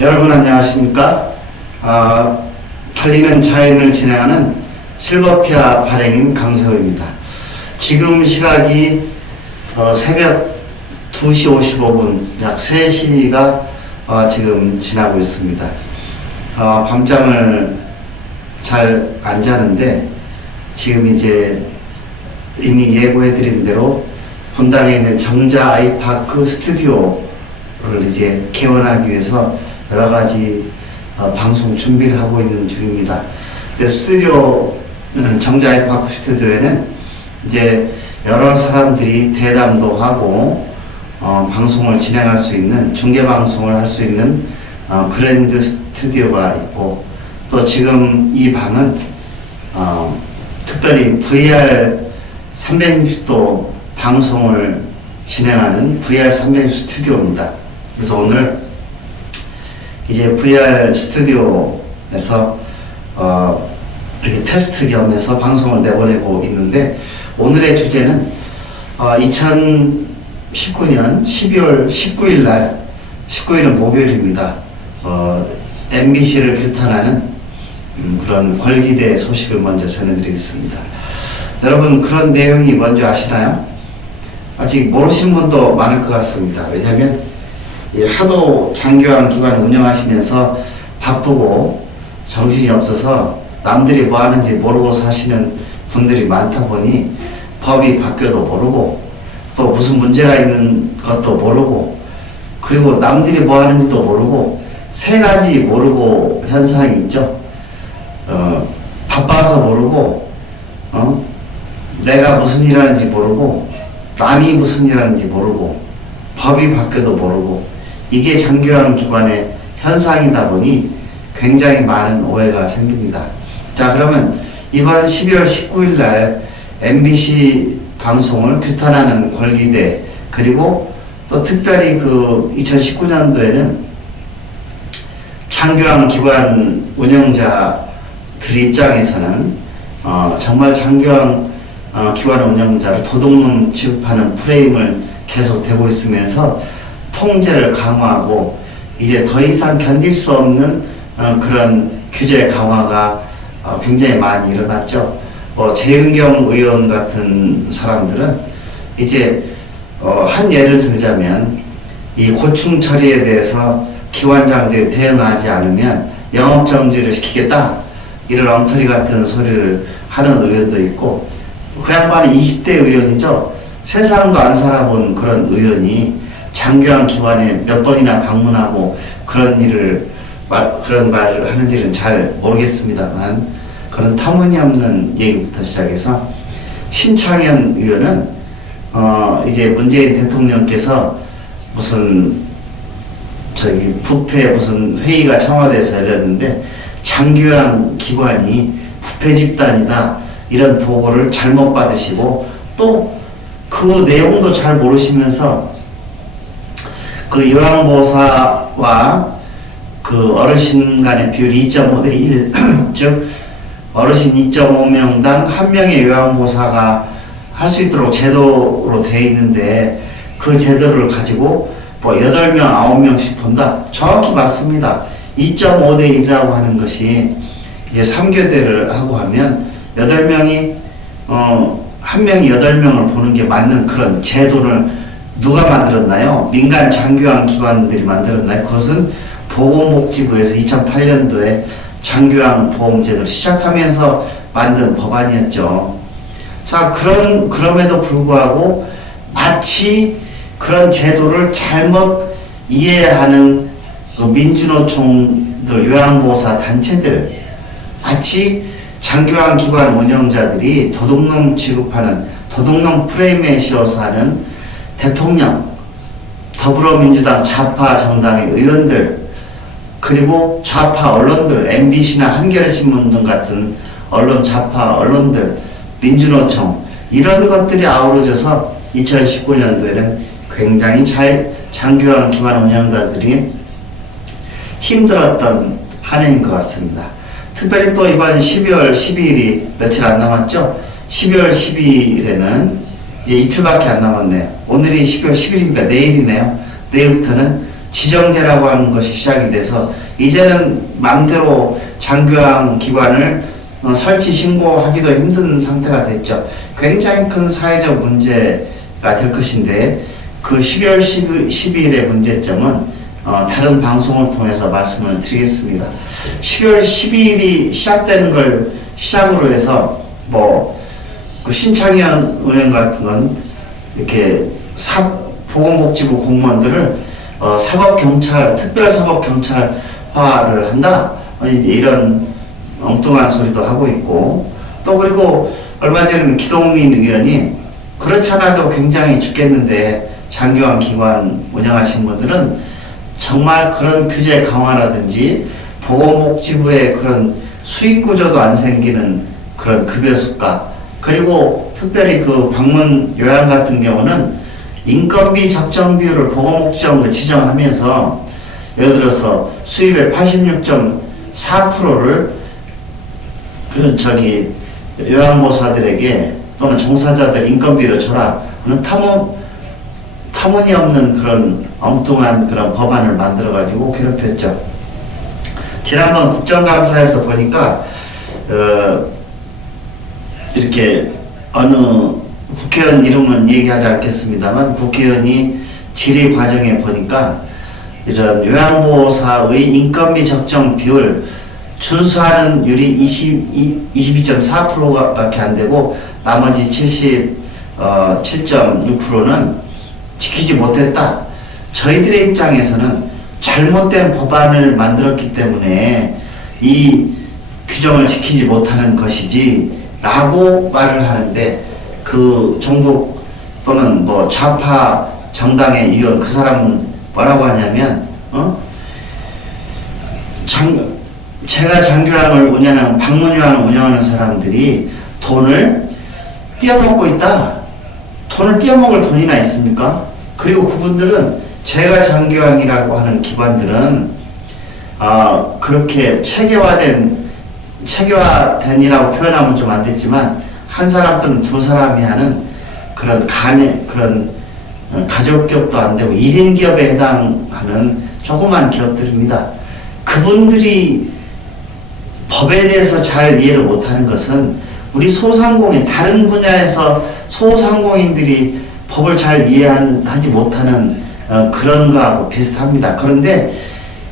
여러분 안녕하십니까? 달리는 자연을 진행하는 실버피아 발행인 강세호입니다. 지금 시각이 새벽 2시 55분, 약 3시가 지금 지나고 있습니다. 밤잠을 잘 안 자는데 지금 이제 이미 예고해드린 대로 분당에 있는 정자 아이파크 스튜디오를 이제 개원하기 위해서 여러 가지 방송 준비를 하고 있는 중입니다. 정자 아이파크 스튜디오에는 이제 여러 사람들이 대담도 하고 방송을 진행할 수 있는, 중계 방송을 할 수 있는 그랜드 스튜디오가 있고, 또 지금 이 방은 특별히 VR 360도 방송을 진행하는 VR 360 스튜디오입니다. 그래서 오늘 이제 VR 스튜디오에서 이렇게 테스트 겸해서 방송을 내보내고 있는데, 오늘의 주제는 2019년 12월 19일 날, 19일은 목요일입니다. MBC를 규탄하는 그런 권리대 소식을 먼저 전해드리겠습니다. 여러분, 그런 내용이 뭔지 아시나요? 아직 모르신 분도 많을 것 같습니다. 왜냐하면 하도 장교환 기관 운영하시면서 바쁘고 정신이 없어서 남들이 뭐 하는지 모르고 사시는 분들이 많다 보니 법이 바뀌어도 모르고, 또 무슨 문제가 있는 것도 모르고, 그리고 남들이 뭐 하는지도 모르고, 세 가지 모르고 현상이 있죠. 바빠서 모르고, 내가 무슨 일 하는지 모르고, 남이 무슨 일 하는지 모르고, 법이 바뀌어도 모르고, 이게 장교환 기관의 현상이다 보니 굉장히 많은 오해가 생깁니다. 자, 그러면 이번 12월 19일 날 MBC 방송을 규탄하는 권리대, 그리고 또 특별히 그 2019년도에는 장교환 기관 운영자들 입장에서는 정말 장교환 기관 운영자를 도둑놈 취급하는 프레임을 계속 되고 있으면서 통제를 강화하고, 이제 더 이상 견딜 수 없는 그런 규제 강화가 굉장히 많이 일어났죠. 재은경 의원 같은 사람들은 이제 한 예를 들자면, 이 고충 처리에 대해서 기관장들이 대응하지 않으면 영업정지를 시키겠다, 이런 엉터리 같은 소리를 하는 의원도 있고, 그 양반은 20대 의원이죠. 세상도 안 살아본 그런 의원이 장교환 기관에 몇 번이나 방문하고 그런 말을 하는지는 잘 모르겠습니다만, 그런 터무니없는 얘기부터 시작해서, 신창현 의원은 이제 문재인 대통령께서 무슨 부패 무슨 회의가 청와대에서 열렸는데 장교환 기관이 부패 집단이다, 이런 보고를 잘못 받으시고, 또 그 내용도 잘 모르시면서 그 요양보호사와 그 어르신 간의 비율이 2.5대 1, 즉 어르신 2.5명당 1명의 요양보호사가 할 수 있도록 제도로 되어 있는데, 그 제도를 가지고 뭐 8명, 9명씩 본다. 정확히 맞습니다. 2.5대 1이라고 하는 것이 이제 3교대를 하고 하면 8명이 1명이 8명을 보는 게 맞는 그런 제도를 누가 만들었나요? 민간 장교환 기관들이 만들었나요? 그것은 보건복지부에서 2008년도에 장교환 보험제도를 시작하면서 만든 법안이었죠. 자, 그럼에도 불구하고 마치 그런 제도를 잘못 이해하는 민주노총들, 요양보호사 단체들, 마치 장교환 기관 운영자들이 도둑놈 취급하는, 도둑놈 프레임에 씌워서 하는 대통령, 더불어민주당 좌파 정당의 의원들, 그리고 좌파 언론들, MBC나 한겨레신문 등 같은 언론, 좌파 언론들, 민주노총, 이런 것들이 아우러져서 2019년도에는 굉장히 장교환 기관 운영자들이 힘들었던 한 해인 것 같습니다. 특별히 또 이번 12월 12일이 며칠 안 남았죠? 12월 12일에는 이제 이틀밖에 안 남았네요. 오늘이 12월 10일이니까 내일이네요. 내일부터는 지정제라고 하는 것이 시작이 돼서 이제는 마음대로 장교양 기관을 설치 신고하기도 힘든 상태가 됐죠. 굉장히 큰 사회적 문제가 될 것인데 그 12월 12일의 문제점은 다른 방송을 통해서 말씀을 드리겠습니다. 12월 12일이 시작되는 걸 시작으로 해서 그 신창현 의원 같은 건 이렇게 보건복지부 공무원들을 사법경찰, 특별사법경찰화를 한다? 이런 엉뚱한 소리도 하고 있고, 또 그리고 얼마 전에 기동민 의원이 그렇지 않아도 굉장히 죽겠는데 장교양 기관 운영하신 분들은 정말 그런 규제 강화라든지 보건복지부의 그런 수익 구조도 안 생기는 그런 급여 수가, 그리고 특별히 그 방문 요양 같은 경우는 인건비 적정 비율을 보건복지원으로 지정하면서 예를 들어서 수입의 86.4%를 요양보호사들에게 또는 종사자들 인건비로 줘라. 그런 터무니없는 그런 엉뚱한 그런 법안을 만들어가지고 괴롭혔죠. 지난번 국정감사에서 보니까 이렇게 어느 국회의원 이름은 얘기하지 않겠습니다만 국회의원이 질의 과정에 보니까 이런 요양보호사의 인건비 적정 비율 준수하는 율이 22.4%밖에 안 되고 나머지 77.6%는 지키지 못했다. 저희들의 입장에서는 잘못된 법안을 만들었기 때문에 이 규정을 지키지 못하는 것이지 라고 말을 하는데, 그 종북 또는 좌파 정당의 의원 그 사람은 뭐라고 하냐면 제가 장교양을 운영하는 방문요양을 운영하는 사람들이 돈을 떼어먹고 있다. 돈을 떼어먹을 돈이나 있습니까? 그리고 그분들은 제가 장교양이라고 하는 기관들은 그렇게 체계화된이라고 표현하면 좀 안 됐지만 한 사람 또는 두 사람이 하는 그런 가족 기업도 안 되고 1인 기업에 해당하는 조그만 기업들입니다. 그분들이 법에 대해서 잘 이해를 못하는 것은 우리 소상공인, 다른 분야에서 소상공인들이 법을 잘 이해하지 못하는 그런 거하고 비슷합니다. 그런데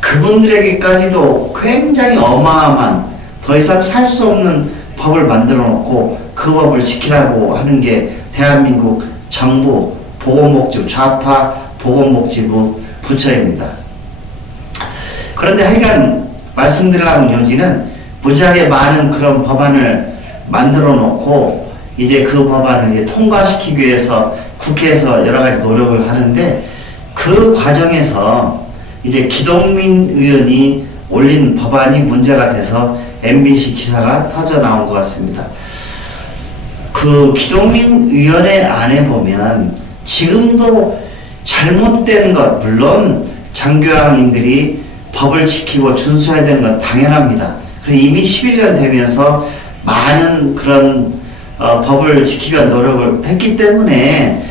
그분들에게까지도 굉장히 어마어마한, 더 이상 살 수 없는 법을 만들어 놓고 그 법을 지키라고 하는 게 대한민국 정부 보건복지부, 좌파 보건복지부 부처입니다. 그런데 하여간 말씀드리려는 요지는 무지하게 많은 그런 법안을 만들어 놓고 이제 그 법안을 이제 통과시키기 위해서 국회에서 여러 가지 노력을 하는데, 그 과정에서 이제 기동민 의원이 올린 법안이 문제가 돼서 MBC 기사가 터져 나온 것 같습니다. 그 기동민 의원의 안에 보면 지금도 잘못된 것, 물론 장교양인들이 법을 지키고 준수해야 되는 건 당연합니다. 그래서 이미 11년 되면서 많은 그런 법을 지키기 위한 노력을 했기 때문에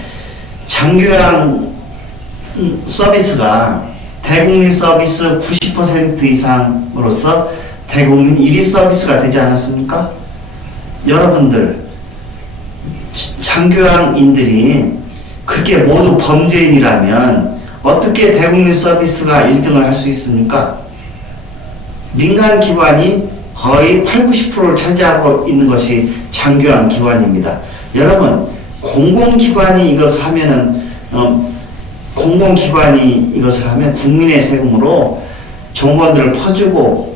장교양 서비스가 대국민 서비스 90% 이상으로서 대국민 1위 서비스가 되지 않았습니까? 여러분들, 장교양인들이 그게 모두 범죄인이라면 어떻게 대국민 서비스가 1등을 할 수 있습니까? 민간 기관이 거의 80~90%를 차지하고 있는 것이 장교양 기관입니다. 여러분, 공공기관이 이것을 하면은 공공기관이 이것을 하면 국민의 세금으로 정보원들을 퍼주고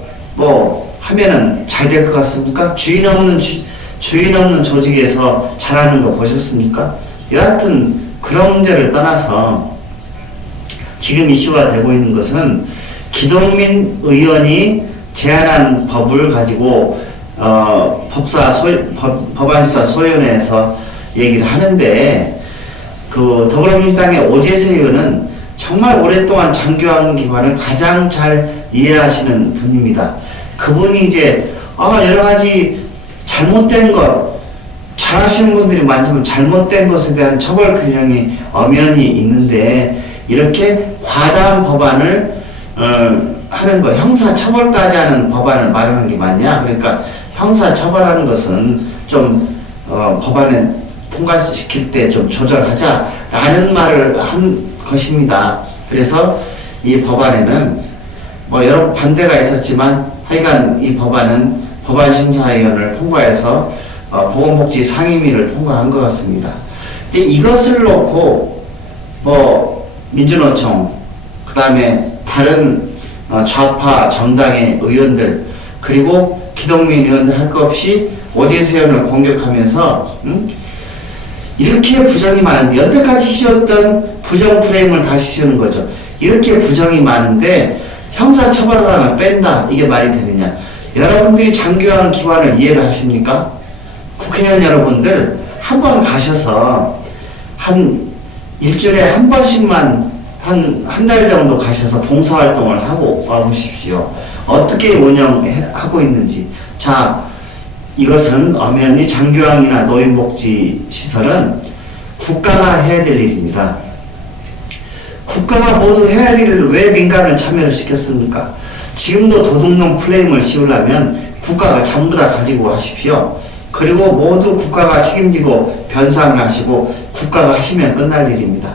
하면은 잘 될 것 같습니까? 주인 없는 조직에서 잘하는 거 보셨습니까? 여하튼 그런 문제를 떠나서 지금 이슈가 되고 있는 것은 기동민 의원이 제안한 법을 가지고 법안수사 소위원회에서 얘기를 하는데, 그 더불어민주당의 오재세 의원은 정말 오랫동안 장교양 기관을 가장 잘 이해하시는 분입니다. 그분이 이제 여러 가지 잘못된 것, 잘하시는 분들이 많지만 잘못된 것에 대한 처벌 균형이 엄연히 있는데 이렇게 과다한 법안을 하는 거, 형사처벌까지 하는 법안을 마련하는 게 맞냐? 그러니까 형사처벌하는 것은 좀 법안에 통과시킬 때 좀 조절하자라는 말을 한 것입니다. 그래서 이 법안에는 뭐 여러 반대가 있었지만 하여간 이 법안은 법안심사위원회를 통과해서 보건복지 상임위를 통과한 것 같습니다. 이제 이것을 놓고 뭐 민주노총, 그 다음에 다른 좌파 정당의 의원들, 그리고 기동민 의원들 할 것 없이 오재세 의원을 공격하면서 이렇게 부정이 많은데, 여태까지 씌웠던 부정 프레임을 다시 씌우는 거죠. 이렇게 부정이 많은데 형사처벌을 하면 뺀다, 이게 말이 되느냐? 여러분들이 장교하는 기관을 이해를 하십니까? 국회의원 여러분들 한 번 가셔서 한 일주일에 한 번씩만 한 달 정도 가셔서 봉사활동을 하고 와보십시오. 어떻게 운영하고 있는지. 자, 이것은 엄연히 장교항이나 노인복지시설은 국가가 해야 될 일입니다. 국가가 모두 해야 할 일을 왜 민간을 참여를 시켰습니까? 지금도 도둑놈 프레임을 씌우려면 국가가 전부 다 가지고 하십시오. 그리고 모두 국가가 책임지고 변상을 하시고 국가가 하시면 끝날 일입니다.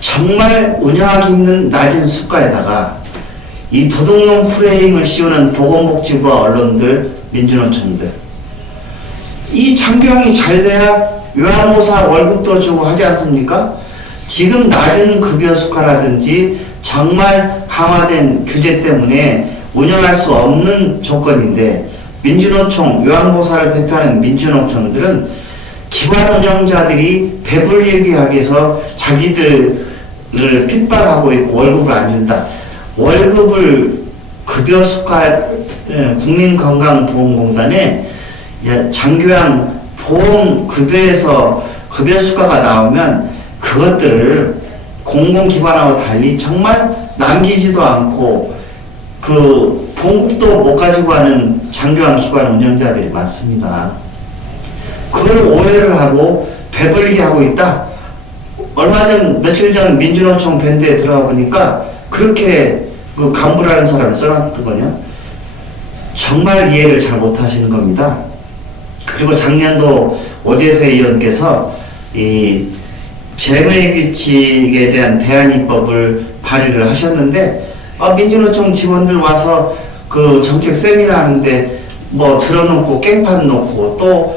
정말 운영하기 힘든 낮은 수가에다가 이 도둑놈 프레임을 씌우는 보건복지부와 언론들, 민주노총들, 이 장교항이 잘 돼야 요양보호사 월급도 주고 하지 않습니까? 지금 낮은 급여 수가라든지 정말 강화된 규제 때문에 운영할 수 없는 조건인데, 민주노총, 요양보호사를 대표하는 민주노총들은 기관 운영자들이 배불리하게 해서 자기들을 핍박하고 있고 월급을 안 준다. 월급을 급여 수가 국민건강보험공단에 장교양 보험 급여에서 급여 수가가 나오면 그것들을 공공기관하고 달리 정말 남기지도 않고 그 봉급도 못 가지고 하는 장교양 기관 운영자들이 많습니다. 그걸 오해를 하고 배불리게 하고 있다. 며칠 전 민주노총 밴드에 들어가 보니까 그렇게 그 간부라는 사람을 써놨더군요. 정말 이해를 잘 못하시는 겁니다. 그리고 작년도 오재세 의원께서 이 재무규칙에 대한 대안입법을 발의를 하셨는데, 민주노총 직원들 와서 그 정책 세미나 하는데 뭐 들어놓고 깽판 놓고 또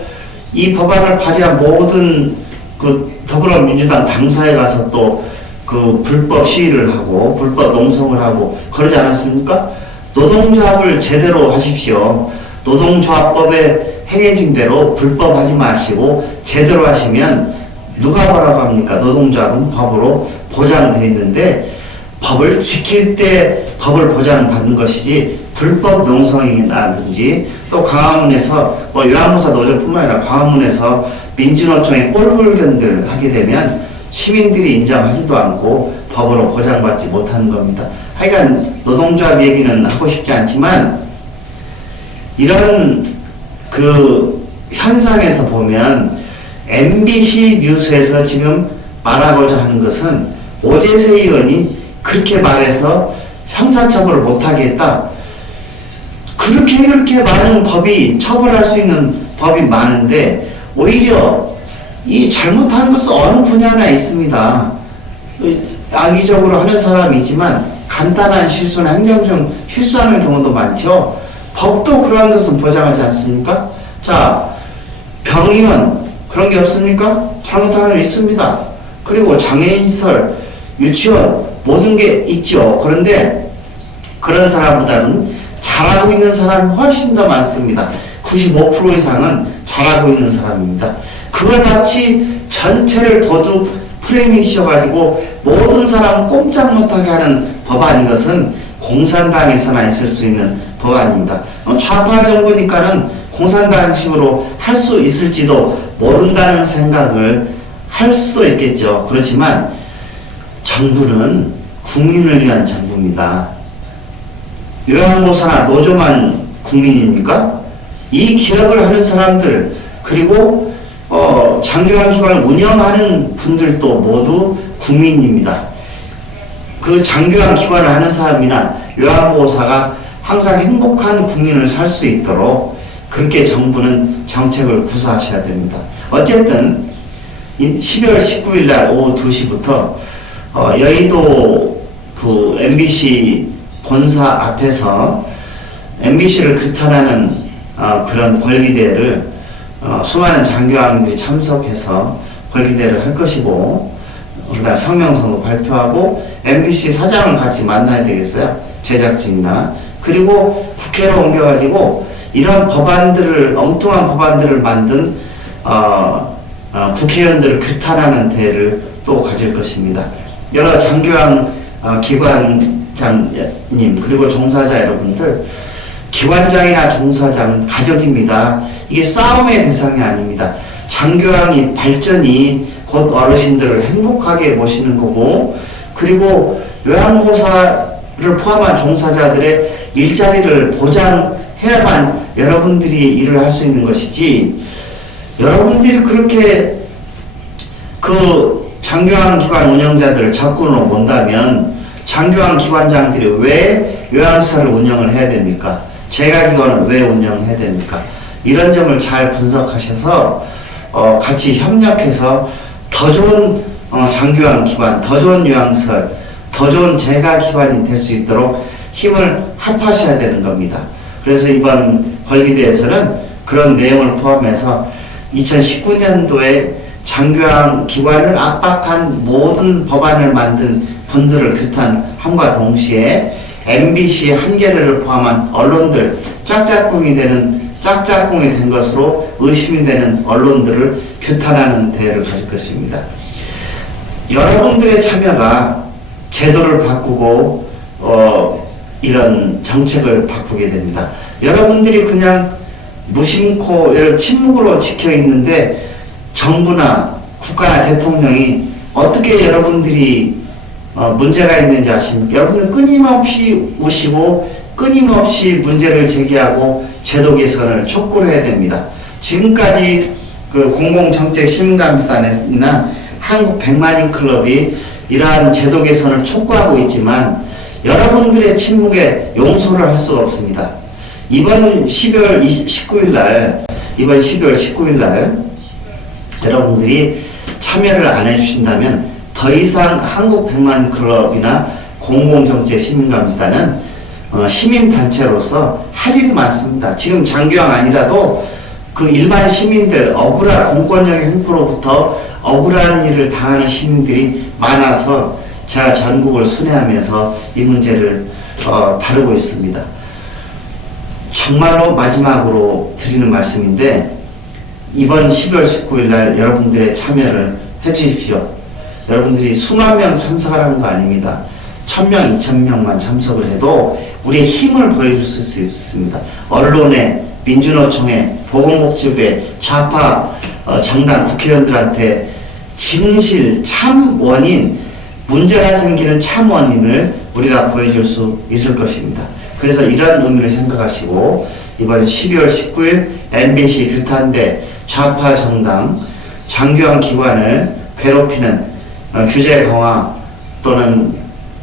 이 법안을 발의한 모든 그 더불어민주당 당사에 가서 또 그 불법 시위를 하고 불법 농성을 하고 그러지 않았습니까? 노동조합을 제대로 하십시오. 노동조합법에 행해진 대로 불법 하지 마시고 제대로 하시면 누가 뭐라고 합니까? 노동조합은 법으로 보장되어 있는데 법을 지킬 때 법을 보장받는 것이지, 불법 농성이라든지 또 광화문에서 요양보호사 노조뿐만 아니라 광화문에서 민주노총의 꼴불견들 하게 되면 시민들이 인정하지도 않고 법으로 보장받지 못하는 겁니다. 하여간 노동조합 얘기는 하고 싶지 않지만, 이런 그 현상에서 보면 MBC 뉴스에서 지금 말하고자 하는 것은 오재세 의원이 그렇게 말해서 형사처벌을 못하게 했다. 그렇게 많은 법이 처벌할 수 있는 법이 많은데 오히려 이 잘못하는 것은 어느 분야나 있습니다. 악의적으로 하는 사람이지만 간단한 실수나 행정적 실수하는 경우도 많죠. 법도 그러한 것은 보장하지 않습니까? 자, 병의원 그런 게 없습니까? 잘못하는 게 있습니다. 그리고 장애인시설, 유치원 모든 게 있죠. 그런데 그런 사람보다는 잘하고 있는 사람이 훨씬 더 많습니다. 95% 이상은 잘하고 있는 사람입니다. 그걸 마치 전체를 도둑 프레이밍 씌워가지고 모든 사람 꼼짝 못하게 하는 법안, 이것은 공산당에서나 있을 수 있는 법안입니다. 좌파 정부니까는 공산당식으로 할 수 있을지도 모른다는 생각을 할 수도 있겠죠. 그렇지만 정부는 국민을 위한 정부입니다. 요양보호사나 노조만 국민입니까? 이 기업을 하는 사람들, 그리고 장교양 기관을 운영하는 분들도 모두 국민입니다. 그 장교한 기관을 하는 사람이나 요양보호사가 항상 행복한 국민을 살 수 있도록 그렇게 정부는 정책을 구사하셔야 됩니다. 어쨌든 12월 19일 날 오후 2시부터 여의도 그 MBC 본사 앞에서 MBC를 규탄하는 그런 권리대회를 수많은 장교학생들이 참석해서 권리대회를 할 것이고, 그다음 성명서도 발표하고 MBC 사장을 같이 만나야 되겠어요. 제작진이나. 그리고 국회로 옮겨가지고 이런 법안들을, 엉뚱한 법안들을 만든 국회의원들을 규탄하는 대회를 또 가질 것입니다. 여러 장교양 기관장님 그리고 종사자 여러분들, 기관장이나 종사장은 가족입니다. 이게 싸움의 대상이 아닙니다. 장교양이 발전이 곧 어르신들을 행복하게 모시는 거고, 그리고 요양보호사를 포함한 종사자들의 일자리를 보장해야만 여러분들이 일을 할 수 있는 것이지, 여러분들이 그렇게 그 장교양 기관 운영자들을 적군으로 본다면 장교양 기관장들이 왜 요양시설을 운영을 해야 됩니까? 재가기관을 왜 운영해야 됩니까? 이런 점을 잘 분석하셔서 같이 협력해서 더 좋은 장교양 기관, 더 좋은 요양시설, 더 좋은 재가기관이 될 수 있도록 힘을 합하셔야 되는 겁니다. 그래서 이번 권리대에서는 그런 내용을 포함해서 2019년도에 장교양 기관을 압박한 모든 법안을 만든 분들을 규탄함과 동시에 MBC 한 개를 포함한 언론들, 짝짝꿍이 된 것으로 의심이 되는 언론들을 규탄하는 대회를 가질 것입니다. 여러분들의 참여가 제도를 바꾸고 이런 정책을 바꾸게 됩니다. 여러분들이 그냥 무심코 침묵으로 지켜 있는데 정부나 국가나 대통령이 어떻게 여러분들이 문제가 있는지 아십니까? 여러분은 끊임없이 우시고 끊임없이 문제를 제기하고 제도 개선을 촉구를 해야 됩니다. 지금까지 그 공공정책시민감시단이나 한국 100만인 클럽이 이러한 제도 개선을 촉구하고 있지만 여러분들의 침묵에 용서를 할 수가 없습니다. 이번 12월 19일 날 여러분들이 참여를 안 해주신다면 더 이상 한국 100만 클럽이나 공공정책 시민감시단은 시민단체로서 할 일이 많습니다. 지금 장교양 아니라도 그 일반 시민들, 공권력의 횡포로부터 억울한 일을 당하는 시민들이 많아서 제가 전국을 순회하면서 이 문제를 다루고 있습니다. 정말로 마지막으로 드리는 말씀인데, 이번 12월 19일 날 여러분들의 참여를 해 주십시오. 여러분들이 수만 명 참석하라는 거 아닙니다. 1000명, 2000명만 참석을 해도 우리의 힘을 보여줄 수 있습니다. 언론에, 민주노총에, 보건복지부에, 좌파 정당 국회의원들한테 진실, 참 원인, 문제가 생기는 참 원인을 우리가 보여줄 수 있을 것입니다. 그래서 이런 의미를 생각하시고 이번 12월 19일 MBC 규탄대 좌파 정당 장교양 기관을 괴롭히는 규제 강화 또는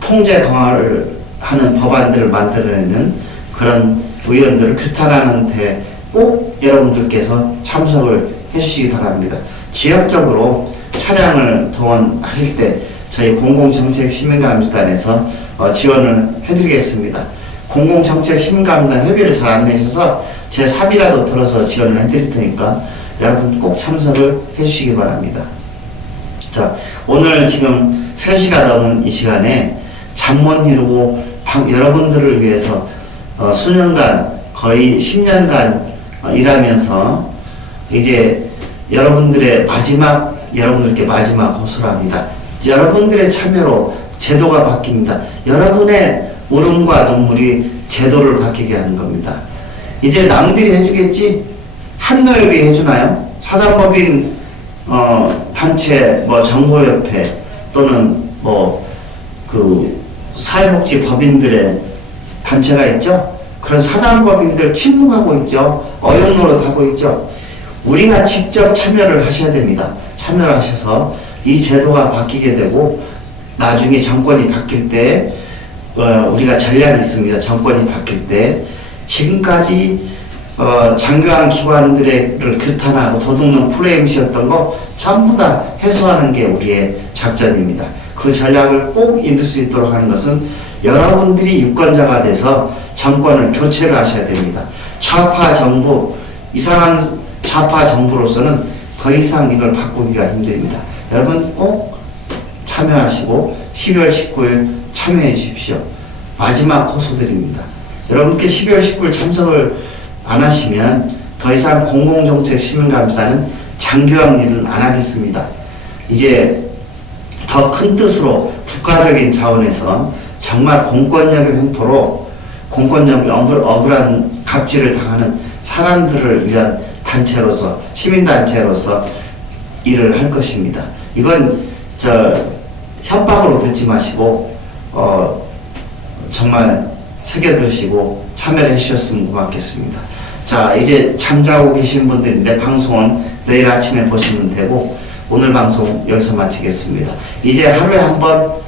통제 강화를 하는 법안들을 만들어내는 그런 의원들을 규탄하는 데 꼭 여러분들께서 참석을 해주시기 바랍니다. 지역적으로 차량을 동원하실 때 저희 공공정책 시민감시단에서 지원을 해드리겠습니다. 공공정책 시민감시단 협의를 잘 안 내셔서 제 사비라도 들어서 지원을 해드릴 테니까 여러분 꼭 참석을 해주시기 바랍니다. 자, 오늘 지금 3시가 넘은 이 시간에 잠 못 이루고 여러분들을 위해서 수년간 거의 10년간 일하면서 이제 여러분들께 마지막 호소를 합니다. 여러분들의 참여로 제도가 바뀝니다. 여러분의 울음과 눈물이 제도를 바뀌게 하는 겁니다. 이제 남들이 해주겠지? 한노협이 해주나요? 사단법인 단체, 정보협회 또는 사회복지 법인들의 단체가 있죠? 그런 사단법인들 침묵하고 있죠? 어용노릇하고 있죠? 우리가 직접 참여를 하셔야 됩니다. 참여를 하셔서 이 제도가 바뀌게 되고 나중에 정권이 바뀔 때 우리가 전략이 있습니다. 정권이 바뀔 때 지금까지 장교한 기관들을 규탄하고 도둑놈 프레임이었던 거 전부 다 해소하는 게 우리의 작전입니다. 그 전략을 꼭 이룰 수 있도록 하는 것은 여러분들이 유권자가 돼서 정권을 교체를 하셔야 됩니다. 좌파 정부, 이상한 좌파 정부로서는 더 이상 이걸 바꾸기가 힘듭니다. 여러분 꼭 참여하시고 12월 19일 참여해 주십시오. 마지막 호소드립니다. 여러분께 12월 19일 참석을 안 하시면 더 이상 공공정책 시민감사는 장교한 일은 안 하겠습니다. 이제 더 큰 뜻으로 국가적인 차원에서 정말 공권력의 횡포로 공권력이 억울한 갑질을 당하는 사람들을 위한 단체로서 시민단체로서 일을 할 것입니다. 이건 협박으로 듣지 마시고 정말 새겨드시고 참여를 해주셨으면 고맙겠습니다. 자, 이제 잠자고 계신 분들인데 방송은 내일 아침에 보시면 되고 오늘 방송 여기서 마치겠습니다. 이제 하루에 한 번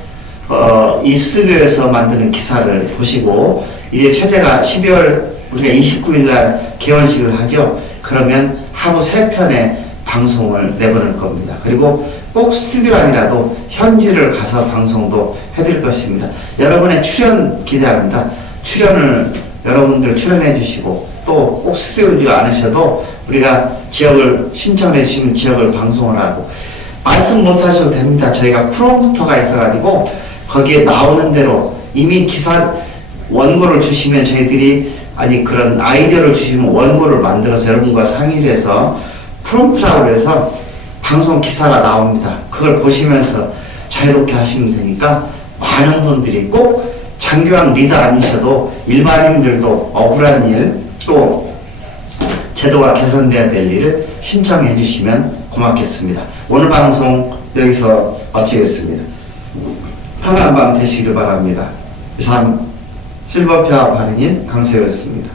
이 스튜디오에서 만드는 기사를 보시고 이제 최재가 12월 우리가 29일 날 개원식을 하죠. 그러면 하루 3편의 방송을 내보낼 겁니다. 그리고 꼭 스튜디오 아니라도 현지를 가서 방송도 해드릴 것입니다. 여러분의 출연 기대합니다. 출연을 여러분들 출연해 주시고 또 꼭 스튜디오 않으셔도 우리가 지역을 신청해 주시면 지역을 방송을 하고 말씀 못 하셔도 됩니다. 저희가 프롬프터가 있어가지고 거기에 나오는 대로 이미 기사 원고를 주시면 저희들이 그런 아이디어를 주시면 원고를 만들어서 여러분과 상의를 해서 프롬프트라고 해서 방송 기사가 나옵니다. 그걸 보시면서 자유롭게 하시면 되니까 많은 분들이 꼭 장교한 리더 아니셔도 일반인들도 억울한 일 또 제도가 개선돼야 될 일을 신청해 주시면 고맙겠습니다. 오늘 방송 여기서 마치겠습니다. 편안한 밤 되시기를 바랍니다. 이상 실버페어 발행인 강세호였습니다.